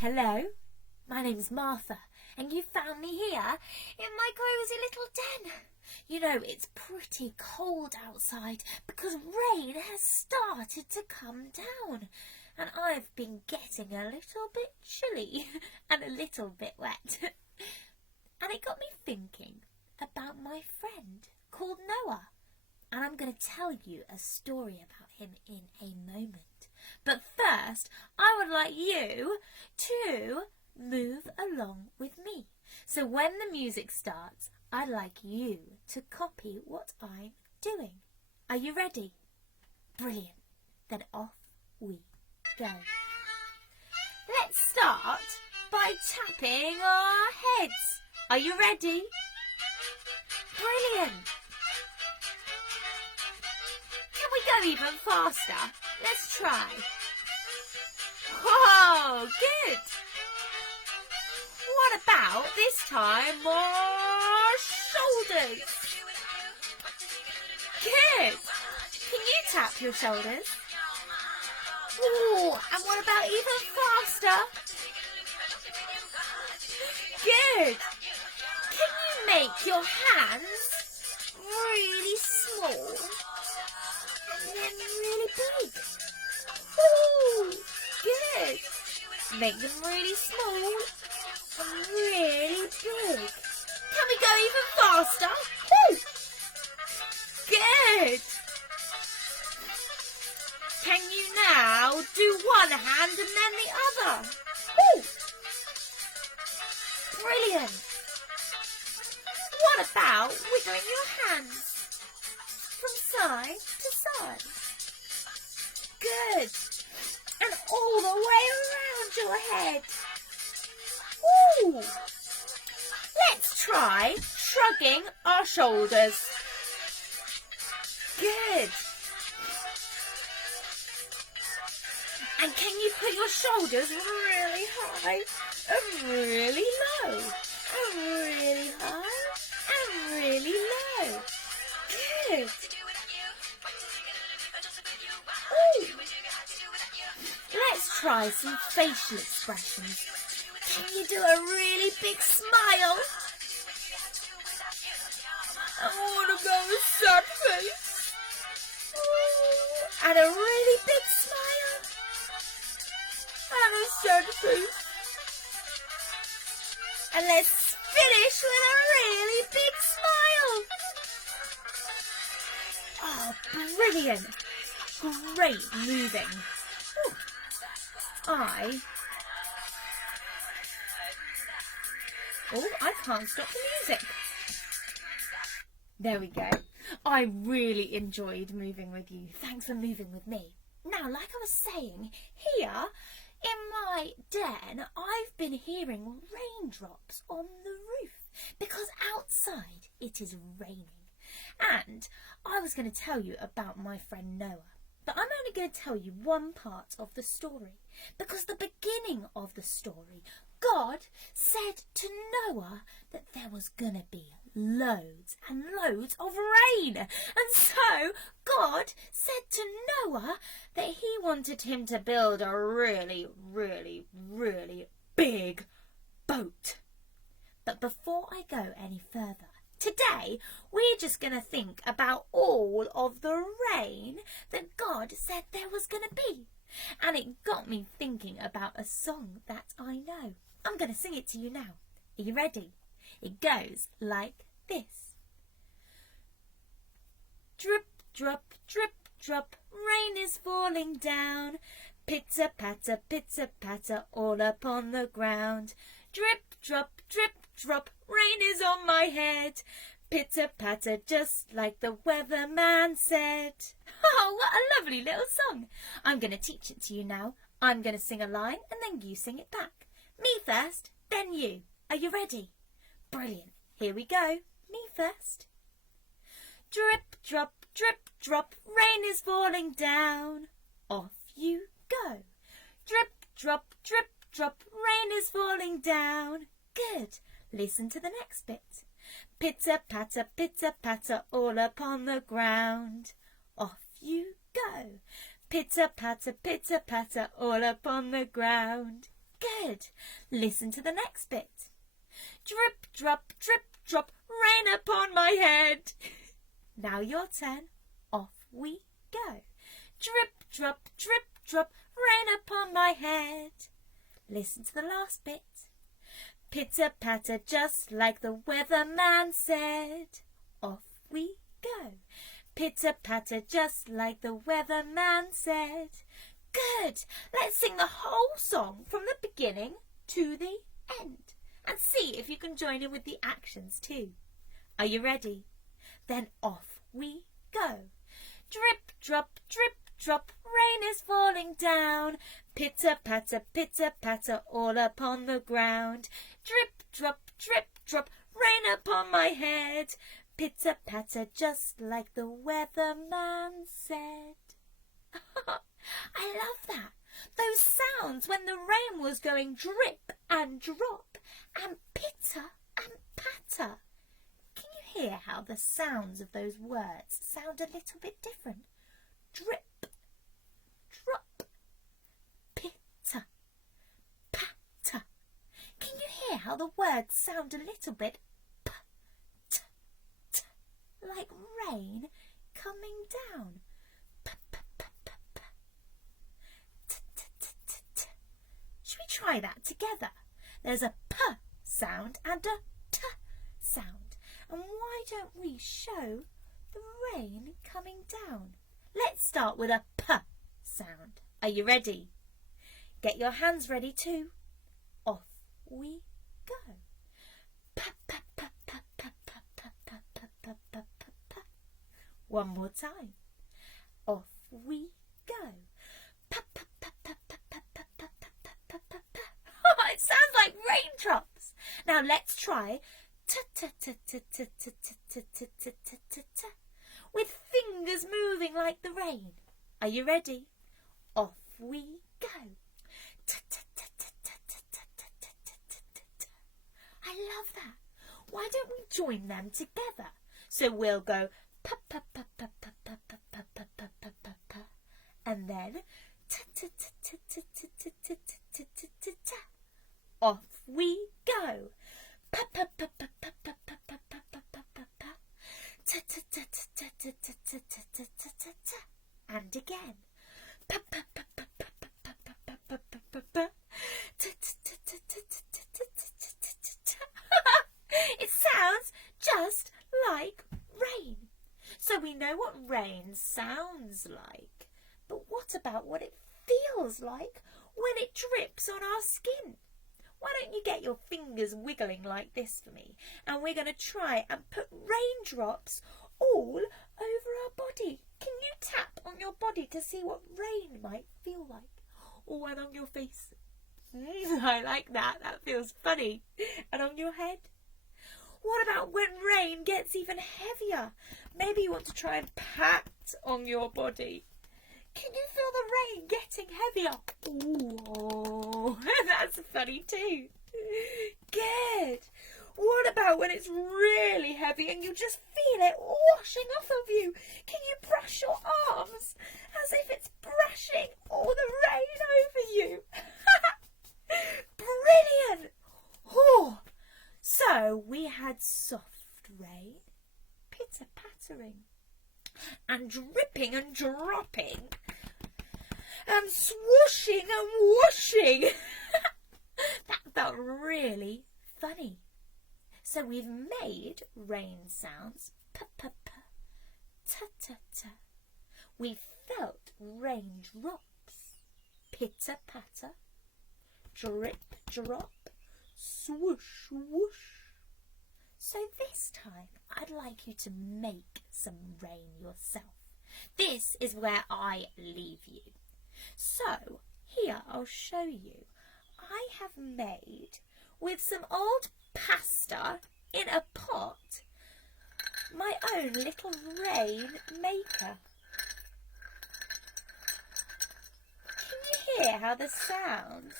Hello, my name's Martha, and you found me here in my cosy little den. You know, it's pretty cold outside because rain has started to come down, and I've been getting a little bit chilly and a little bit wet. And it got me thinking about my friend called Noah, and I'm going to tell you a story about him in a moment. But first, I would like you to move along with me. So when the music starts, I'd like you to copy what I'm doing. Are you ready? Brilliant. Then off we go. Let's start by tapping our heads. Are you ready? Brilliant. Can we go even faster? Let's try. Whoa, good. What about this time more shoulders? Good. Can you tap your shoulders? Ooh, and what about even faster? Good. Can you make your hands really small and then really big? Ooh, good. Make them really small and really big. Can we go even faster? Woo! Good. Can you now do one hand and then the other? Woo! Brilliant. What about wiggling your hands from side to side? Good. And all the way around your head. Ooh. Let's try shrugging our shoulders. Good. And can you put your shoulders really high and really low? And really high and really low. Good. Ooh. Let's try some facial expressions. Can you do a really big smile? I want to go with sad face. Ooh. And a really big smile. And a sad face. And let's finish with a really big smile. Oh, brilliant. Great moving. Ooh. I can't stop the music. There we go. I really enjoyed moving with you. Thanks for moving with me. Now, like I was saying, here in my den, I've been hearing raindrops on the roof because outside it is raining. And I was going to tell you about my friend Noah. But I'm only going to tell you one part of the story, because the beginning of the story, God said to Noah that there was going to be loads and loads of rain. And so God said to Noah that he wanted him to build a really, really, really big boat. But before I go any further, today, we're just going to think about all of the rain that God said there was going to be. And it got me thinking about a song that I know. I'm going to sing it to you now. Are you ready? It goes like this. Drip, drop, drip, drop, rain is falling down. Pitter, patter, all upon the ground. Drip, drop, drop, rain is on my head. Pitter patter, just like the weatherman said. Oh, what a lovely little song. I'm going to teach it to you now. I'm going to sing a line and then you sing it back. Me first, then you. Are you ready? Brilliant. Here we go. Me first. Drip, drop, rain is falling down. Off you go. Drip, drop, rain is falling down. Good. Listen to the next bit. Pitter, patter, all upon the ground. Off you go. Pitter, patter, all upon the ground. Good. Listen to the next bit. Drip, drop, drip, drop, rain upon my head. Now your turn. Off we go. Drip, drop, drip, drop, rain upon my head. Listen to the last bit. Pitter patter, just like the weatherman said. Off we go. Pitter patter, just like the weatherman said. Good. Let's sing the whole song from the beginning to the end and see if you can join in with the actions too. Are you ready? Then off we go. Drip, drop, drip, drop, rain is falling down. Pitter patter, all upon the ground. Drip, drop, drip, drop, rain upon my head. Pitter patter, just like the weatherman said. I love that. Those sounds when the rain was going drip and drop and pitter and patter. Can you hear how the sounds of those words sound a little bit different? Drip, drop, pitter, patter. Can you hear how the words sound a little bit p-t-t, like rain coming down? Should we try that together? There's a p sound and a t sound. And why don't we show the rain coming down? Let's start with a p sound. Are you ready? Get your hands ready too. Off we go. P, p, p, p, p, p, p, p, p, p, p, p. One more time. Off we go. P, p, p, p, p, p, p, p, p, p, p, p. It sounds like raindrops. Now let's try with fingers moving like the rain. Are you ready? Off we go. I love that. Why don't we join them together? So we'll go pa pa pa pa pa pa pa pa pa pa pa pa pa, and then off we go. Pa pa pa pa pa pa pa pa pa pa pa pa pa. And again. Pa pa pa pa pa pa pa pa pa pa pa pa. It sounds just like rain. So we know what rain sounds like. But what about what it feels like when it drips on our skin? Why don't you get your fingers wiggling like this for me? And we're going to try and put raindrops all over our body. Can you tap on your body to see what rain might feel like? Or one on your face? I like that. That feels funny. And on your head? What about when rain gets even heavier? Maybe you want to try and pat on your body. Can you feel the rain getting heavier? Ooh, that's funny too. Good. What about when it's really heavy and you just feel it washing off of you? Can you brush your arms as if it's brushing all the rain over you? Brilliant. Oh, so we had soft rain, pitter-pattering, and dripping and dropping, and swooshing and whooshing. That felt really funny. So we've made rain sounds, p-p-p, ta-ta-ta. We felt raindrops, pitter-patter, drip-drop, swoosh, whoosh. So this time I'd like you to make some rain yourself. This is where I leave you. So here I'll show you. I have made, with some old pasta in a pot, my own little rain maker. Can you hear how the sounds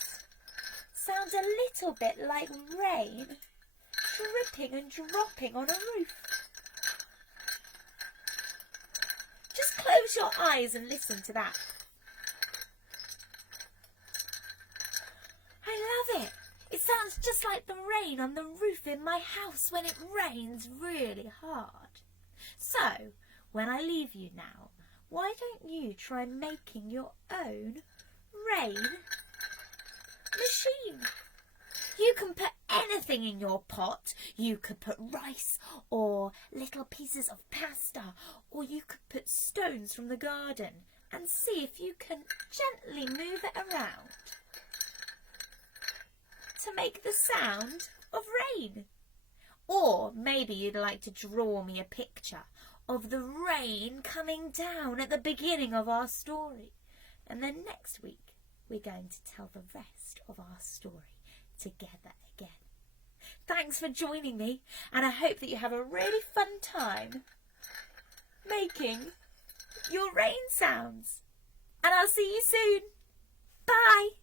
sound a little bit like rain dripping and dropping on a roof? Just close your eyes and listen to that. I love sounds just like the rain on the roof in my house when it rains really hard. So, when I leave you now, why don't you try making your own rain machine? You can put anything in your pot. You could put rice or little pieces of pasta, or you could put stones from the garden and see if you can gently move it around to make the sound of rain. Or maybe you'd like to draw me a picture of the rain coming down at the beginning of our story. And then next week we're going to tell the rest of our story together again. Thanks for joining me, and I hope that you have a really fun time making your rain sounds. And I'll see you soon. Bye.